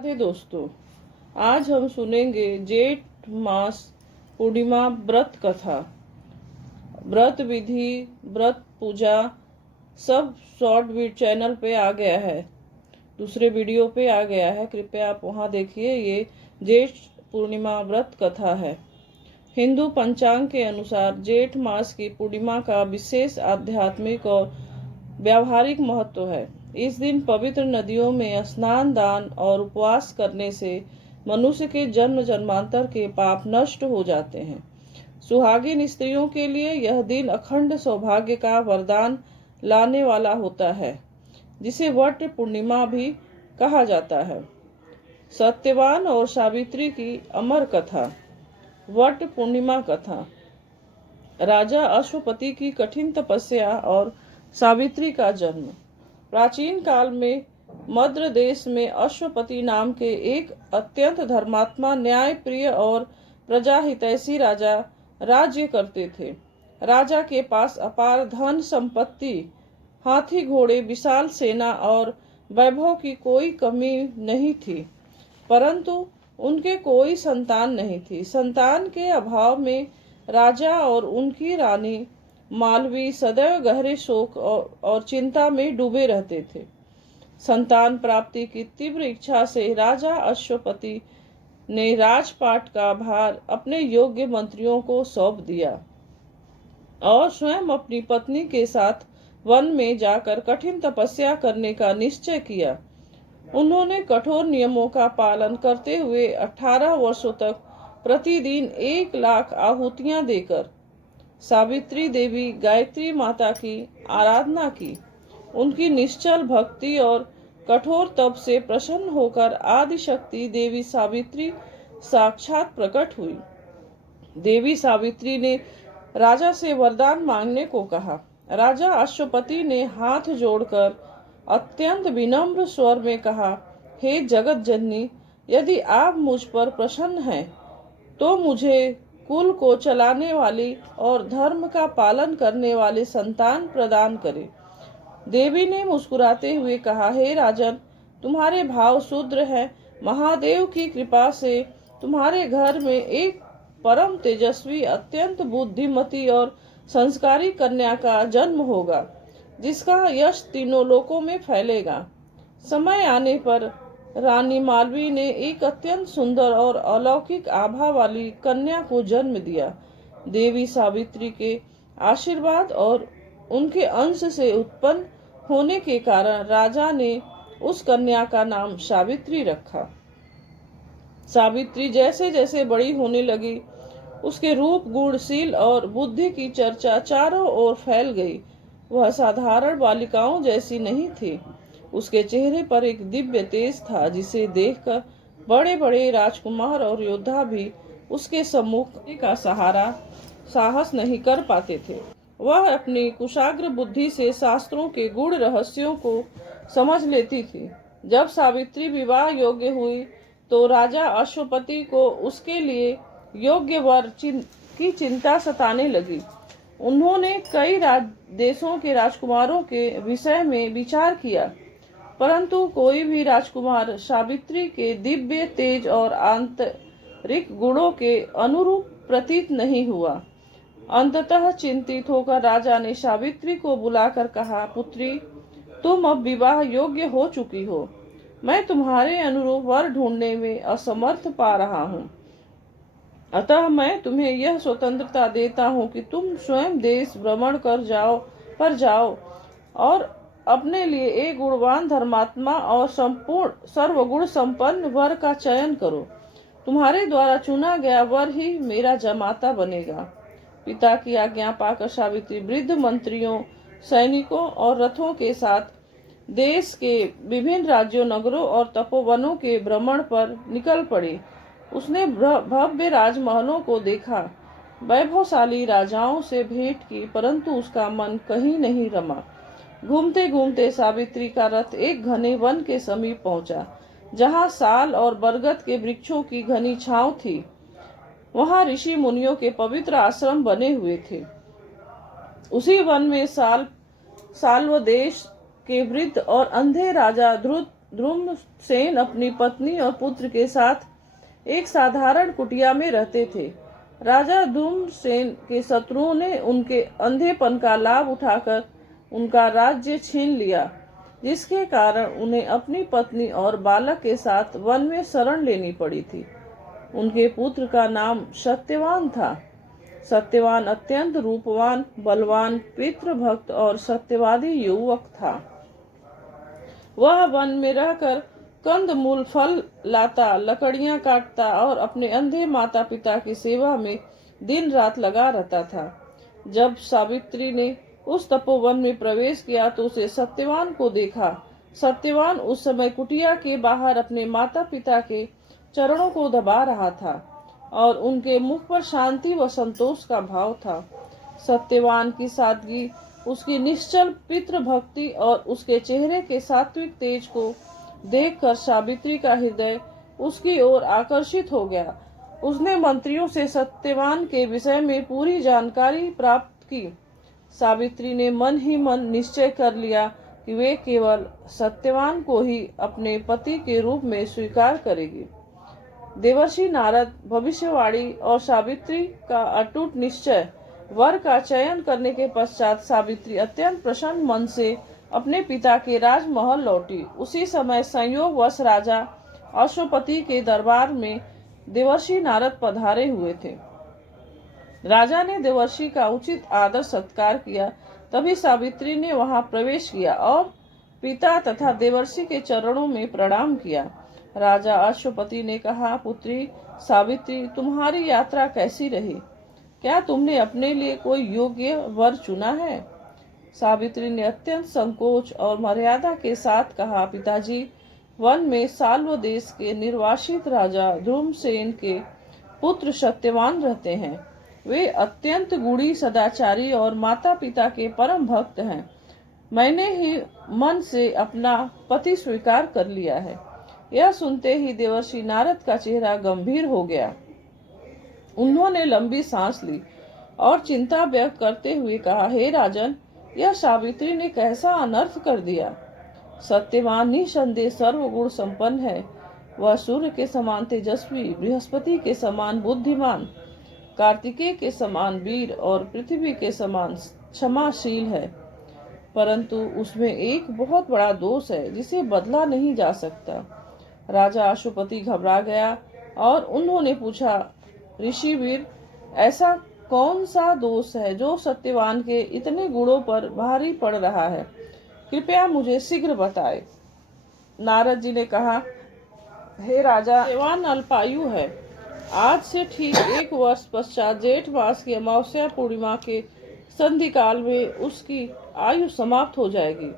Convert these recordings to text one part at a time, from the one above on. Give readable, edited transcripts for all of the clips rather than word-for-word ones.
राधे दोस्तों, आज हम सुनेंगे जेठ मास पूर्णिमा व्रत कथा। व्रत विधि, व्रत पूजा सब शॉर्ट चैनल पे आ गया है, दूसरे वीडियो पे आ गया है, कृपया आप वहाँ देखिए। ये जेठ पूर्णिमा व्रत कथा है। हिंदू पंचांग के अनुसार जेठ मास की पूर्णिमा का विशेष आध्यात्मिक और व्यावहारिक महत्व है। इस दिन पवित्र नदियों में स्नान, दान और उपवास करने से मनुष्य के जन्म जन्मांतर के पाप नष्ट हो जाते हैं। सुहागिन स्त्रियों के लिए यह दिन अखंड सौभाग्य का वरदान लाने वाला होता है, जिसे वट पूर्णिमा भी कहा जाता है। सत्यवान और सावित्री की अमर कथा। वट पूर्णिमा कथा। राजा अश्वपति की कठिन तपस्या और सावित्री का जन्म। प्राचीन काल में मद्र देश में अश्वपति नाम के एक अत्यंत धर्मात्मा, न्यायप्रिय और प्रजाहितैषी राजा राज्य करते थे। राजा के पास अपार धन संपत्ति, हाथी घोड़े, विशाल सेना और वैभव की कोई कमी नहीं थी, परंतु उनके कोई संतान नहीं थी। संतान के अभाव में राजा और उनकी रानी मालवी सदैव गहरे शोक और चिंता में डूबे रहते थे। संतान प्राप्ति की तीव्र इच्छा से राजा अश्वपति ने राजपाट का भार अपने योग्य मंत्रियों को सौंप दिया और स्वयं अपनी पत्नी के साथ वन में जाकर कठिन तपस्या करने का निश्चय किया। उन्होंने कठोर नियमों का पालन करते हुए 18 वर्षों तक प्रतिदिन 1 लाख आहुतियां देकर सावित्री देवी गायत्री माता की आराधना की। उनकी निश्चल भक्ति और कठोर तप से प्रसन्न होकर आदिशक्ति देवी सावित्री साक्षात प्रकट हुई। देवी सावित्री ने राजा से वरदान मांगने को कहा। राजा अश्वपति ने हाथ जोड़कर अत्यंत विनम्र स्वर में कहा, हे जगत जननी, यदि आप मुझ पर प्रसन्न हैं तो मुझे कुल को चलाने वाली और धर्म का पालन करने वाले संतान प्रदान करें। देवी ने मुस्कुराते हुए कहा, हे राजन, तुम्हारे भाव शूद्र हैं। महादेव की कृपा से तुम्हारे घर में एक परम तेजस्वी, अत्यंत बुद्धिमती और संस्कारी कन्या का जन्म होगा, जिसका यश तीनों लोकों में फैलेगा। समय आने पर रानी मालवी ने एक अत्यंत सुंदर और अलौकिक आभा वाली कन्या को जन्म दिया। देवी सावित्री के आशीर्वाद और उनके अंश से उत्पन्न होने के कारण राजा ने उस कन्या का नाम सावित्री रखा। सावित्री जैसे जैसे बड़ी होने लगी, उसके रूप, गुण, शील और बुद्धि की चर्चा चारों ओर फैल गई। वह साधारण बालिकाओं जैसी नहीं थी। उसके चेहरे पर एक दिव्य तेज था, जिसे देखकर बड़े बड़े राजकुमार और योद्धा भी उसके सम्मुख का साहस नहीं कर पाते थे। वह अपनी कुशाग्र बुद्धि से शास्त्रों के गूढ़ रहस्यों को समझ लेती थी। जब सावित्री विवाह योग्य हुई तो राजा अश्वपति को उसके लिए योग्य वर की चिंता सताने लगी। उन्होंने कई देशों के राजकुमारों के विषय में विचार किया, परंतु कोई भी राजकुमार सावित्री के दिव्य तेज और आंतरिक गुणों के अनुरूप प्रतीत नहीं हुआ। अंततः चिंतित होकर राजा ने सावित्री को बुलाकर कहा, पुत्री, तुम अब विवाह योग्य हो चुकी हो। मैं तुम्हारे अनुरूप वर ढूंढने में असमर्थ पा रहा हूँ, अतः मैं तुम्हें यह स्वतंत्रता देता हूँ कि तुम स्वयं देश भ्रमण कर जाओ और अपने लिए एक गुणवान, धर्मात्मा और संपूर्ण सर्वगुण संपन्न वर का चयन करो। तुम्हारे द्वारा चुना गया वर ही मेरा जमाता बनेगा। पिता की आज्ञा पाकर सावित्री वृद्ध मंत्रियों, सैनिकों और रथों के साथ देश के विभिन्न राज्यों, नगरों और तपोवनों के भ्रमण पर निकल पड़ी। उसने भव्य राजमहलों को देखा, वैभवशाली राजाओं से भेंट की, परंतु उसका मन कहीं नहीं रमा। घूमते घूमते सावित्री का रथ एक घने वन के समीप पहुंचा, जहां साल और बरगद के वृक्षों की घनी छांव थी। वहां ऋषि मुनियों के पवित्र आश्रम बने हुए थे। उसी वन में साल्व देश के वृद्ध और अंधे राजा ध्रुव ध्रुमसेन अपनी पत्नी और पुत्र के साथ एक साधारण कुटिया में रहते थे। राजा ध्रुमसेन के शत्रुओं ने उनके अंधेपन का लाभ उठाकर उनका राज्य छीन लिया, जिसके कारण उन्हें अपनी पत्नी और बालक के साथ वन में शरण लेनी पड़ी थी। उनके पुत्र का नाम सत्यवान था। सत्यवान अत्यंत रूपवान, बलवान, पितृभक्त और सत्यवादी युवक था। वह वन में रहकर कंदमूल फल लाता, लकड़ियां काटता और अपने अंधे माता पिता की सेवा में दिन रात लगा रहता था। जब सावित्री ने उस तपोवन में प्रवेश किया तो उसे सत्यवान को देखा। सत्यवान उस समय कुटिया के बाहर अपने माता पिता के चरणों को दबा रहा था और उनके मुख पर शांति व संतोष का भाव था। सत्यवान की सादगी, उसकी निश्चल पितृभक्ति और उसके चेहरे के सात्विक तेज को देखकर सावित्री का हृदय उसकी ओर आकर्षित हो गया। उसने मंत्रियों से सत्यवान के विषय में पूरी जानकारी प्राप्त की। सावित्री ने मन ही मन निश्चय कर लिया कि वे केवल सत्यवान को ही अपने पति के रूप में स्वीकार करेगी। देवर्षि नारद, भविष्यवाणी और सावित्री का अटूट निश्चय, वर का चयन करने के पश्चात सावित्री अत्यंत प्रसन्न मन से अपने पिता के राजमहल लौटी। उसी समय संयोगवश राजा अश्वपति के दरबार में देवर्षि नारद पधारे हुए थे। राजा ने देवर्षि का उचित आदर सत्कार किया। तभी सावित्री ने वहां प्रवेश किया और पिता तथा देवर्षि के चरणों में प्रणाम किया। राजा अश्वपति ने कहा, पुत्री सावित्री, तुम्हारी यात्रा कैसी रही? क्या तुमने अपने लिए कोई योग्य वर चुना है? सावित्री ने अत्यंत संकोच और मर्यादा के साथ कहा, पिताजी, वन में साल्व देश के निर्वासित राजा ध्रुमसेन के पुत्र सत्यवान रहते हैं। वे अत्यंत गुणी, सदाचारी और माता पिता के परम भक्त हैं। मैंने ही मन से अपना पति स्वीकार कर लिया है। यह सुनते ही देवर्षि नारद का चेहरा गंभीर हो गया। उन्होंने लंबी सांस ली और चिंता व्यक्त करते हुए कहा, हे राजन, यह सावित्री ने कैसा अनर्थ कर दिया। सत्यवान निसंदेह सर्वगुण संपन्न है। वह सूर्य के समान तेजस्वी, बृहस्पति के समान बुद्धिमान, कार्तिकेय के समान वीर और पृथ्वी के समान क्षमाशील है। परंतु उसमें एक बहुत बड़ा दोष है जिसे बदला नहीं जा सकता। राजा अश्वपति घबरा गया और उन्होंने पूछा, ऋषिवीर, ऐसा कौन सा दोष है जो सत्यवान के इतने गुणों पर भारी पड़ रहा है? कृपया मुझे शीघ्र बताएं। नारद जी ने कहा, हे राजा, सत्यवान अल्पायु है। आज से ठीक 1 वर्ष पश्चात जेठ मास की अमावस्या पूर्णिमा के संधि काल में उसकी आयु समाप्त हो जाएगी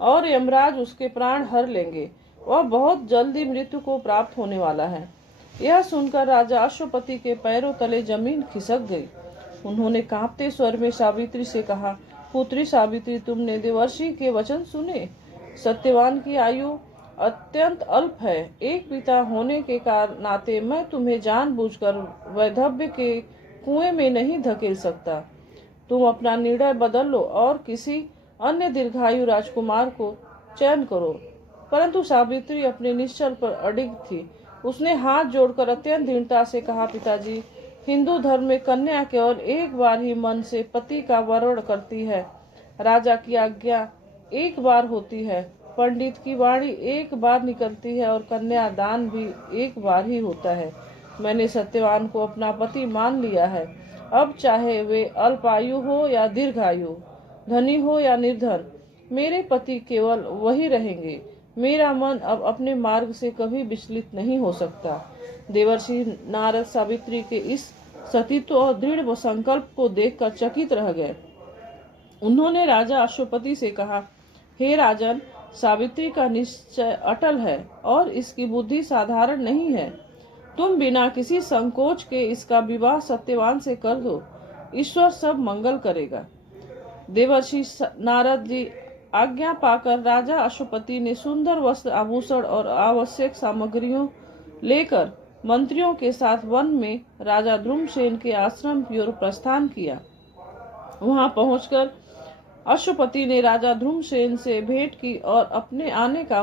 और यमराज उसके प्राण हर लेंगे। वह बहुत जल्दी मृत्यु को प्राप्त होने वाला है। यह सुनकर राजा अश्वपति के पैरों तले जमीन खिसक गई। उन्होंने कांपते स्वर में सावित्री से कहा, पुत्री सावित्री, तुमने देवर्षि के वचन सुने। सत्यवान की आयु अत्यंत अल्प है। एक पिता होने के नाते मैं तुम्हें जानबूझकर वैधव्य के कुएं में नहीं धकेल सकता। तुम अपना निर्णय बदल लो और किसी अन्य दीर्घायु राजकुमार को चयन करो। परंतु सावित्री अपने निश्चल पर अडिग थी। उसने हाथ जोड़कर अत्यंत दृढ़ता से कहा, पिताजी, हिंदू धर्म में कन्या केवल एक बार ही मन से पति का वरण करती है। राजा की आज्ञा एक बार होती है, पंडित की वाणी एक बार निकलती है और कन्या दान भी एक बार ही होता है। मैंने सत्यवान को अपना पति मान लिया है। अब चाहे वे अल्पायु हो या दीर्घायु, धनी हो या निर्धन, मेरे पति केवल वही रहेंगे। मेरा मन अब अपने मार्ग से कभी विचलित नहीं हो सकता। देवर्षि नारद सावित्री के इस सतीत्व और दृढ़ संकल्प को देखकर चकित रह गए। उन्होंने राजा अश्वपति से कहा, हे राजन, सावित्री का निश्चय अटल है और इसकी बुद्धि साधारण नहीं है। तुम बिना किसी संकोच के इसका विवाह सत्यवान से कर दो। ईश्वर सब मंगल करेगा। देवर्षि नारद जी आज्ञा पाकर राजा अश्वपति ने सुंदर वस्त्र, आभूषण और आवश्यक सामग्रियों लेकर मंत्रियों के साथ वन में राजा ध्रुमसेन के आश्रम की ओर प्रस्थान किया। वहां पहुंचकर अश्वपति ने राजा ध्रुमसेन से भेंट की और अपने आने का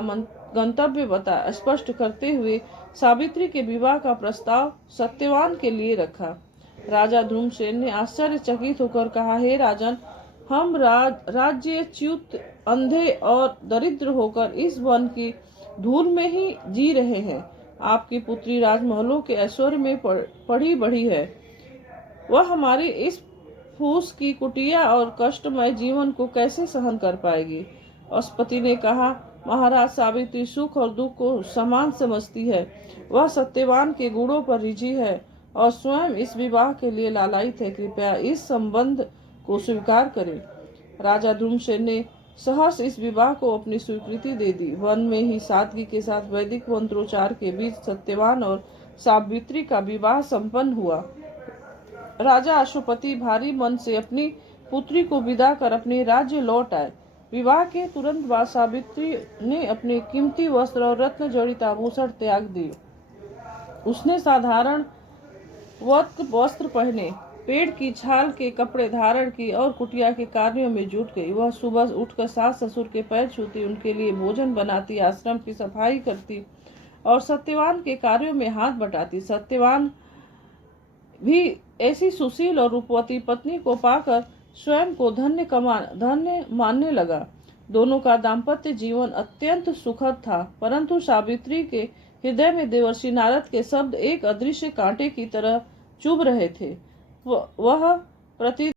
गंतव्य स्पष्ट करते हुए सावित्री के विवाह का प्रस्ताव सत्यवान के लिए रखा। राजा धूम्रसेन ने आश्चर्यचकित होकर कहा, हे राजन, हम राज्यच्युत, अंधे और दरिद्र होकर इस वन की धूल में ही जी रहे हैं। आपकी पुत्री राजमहलों के ऐश्वर्य में पढ़ी बढ़ी है। वह हमारी इस फूस की कुटिया और कष्टमय जीवन को कैसे सहन कर पाएगी। औषपति ने कहा, महाराज, सावित्री सुख और दुख को समान समझती है। वह सत्यवान के गुणों पर रिझी है और स्वयं इस विवाह के लिए लालायित है। कृपया इस संबंध को स्वीकार करें। राजा धूम्रसेन ने सहर्ष इस विवाह को अपनी स्वीकृति दे दी। वन में ही सादगी के साथ वैदिक मंत्रोच्चार के बीच सत्यवान और सावित्री का विवाह संपन्न हुआ। राजा अश्वपति भारी मन से अपनी पुत्री को विदा कर अपने राज्य लौट आए। विवाह के तुरंत बाद सावित्री ने अपने कीमती वस्त्र और रत्न जड़ित आभूषण त्याग दिए। उसने साधारण वस्त्र पहने, पेड़ की छाल के कपड़े धारण की और कुटिया के कार्यों में जुट गई। वह सुबह उठकर सास ससुर के पैर छूती, उनके लिए भोजन बनाती, आश्रम की सफाई करती और सत्यवान के कार्यों में हाथ बटाती। सत्यवान भी ऐसी सुशील और रूपवती पत्नी को पाकर स्वयं को धन्य मानने लगा। दोनों का दाम्पत्य जीवन अत्यंत सुखद था, परंतु सावित्री के हृदय में देवर्षि नारद के शब्द एक अदृश्य कांटे की तरह चुभ रहे थे। वह प्रति